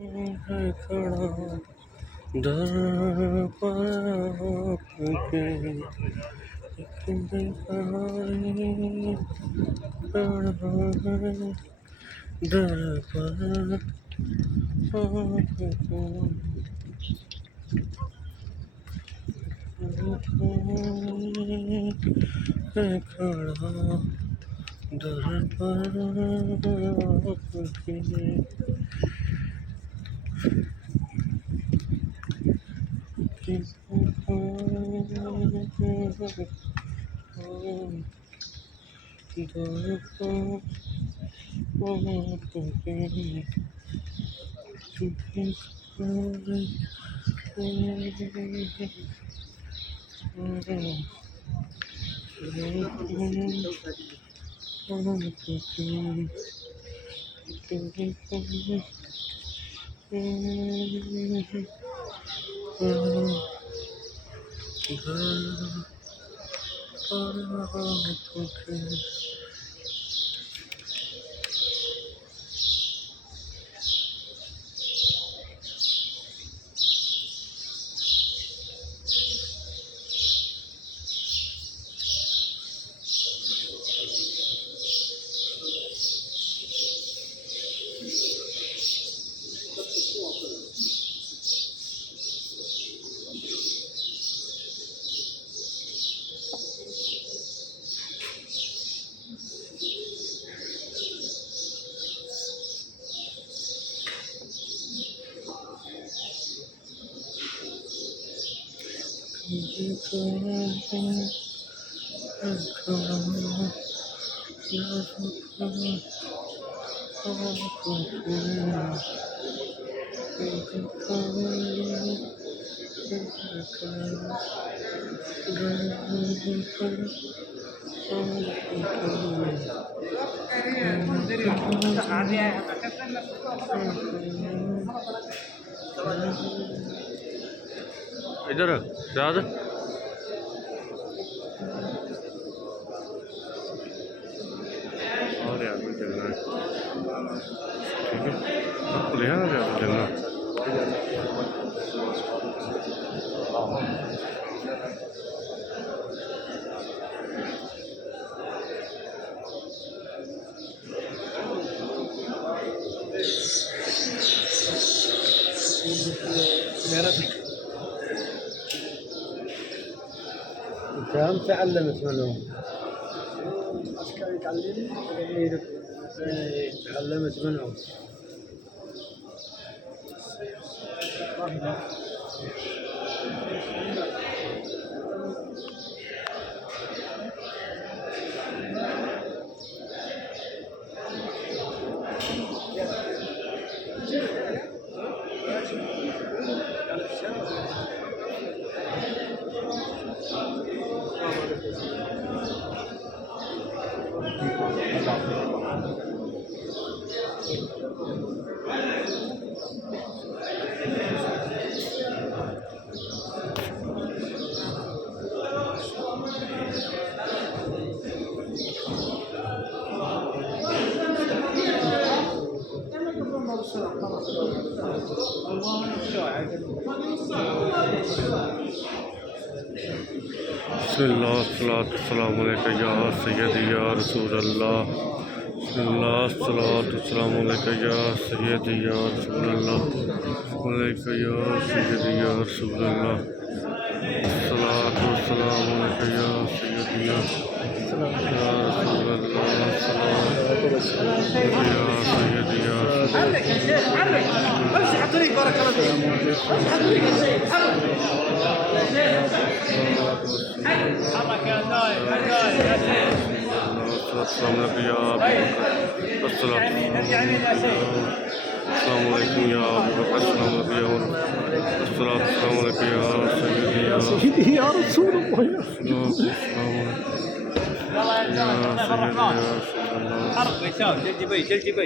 है खड़ा दर पर आके एक दिखाई पड़ा है दर पर आके है खड़ा दर पर आके इधर याद और यार भी चलना है ठीक है आपको ले आना यार चलना كم تعلمت منهم؟ عسكري تعلمت منهم. बिस्मिल्लाह सलात सलाम अलैका या सय्यदी या रसूल अल्लाह बिस्मिल्लाह सलात सलाम अलैका या सय्यदी या रसूल अल्लाह अलैका या सय्यदी या रसूल अल्लाह सलात सलाम अलैका या सय्यदी या रसूल अल्लाह सलात या सय्यदी या سيدي يا رسول الله حرق وسام جلدي بي جلدي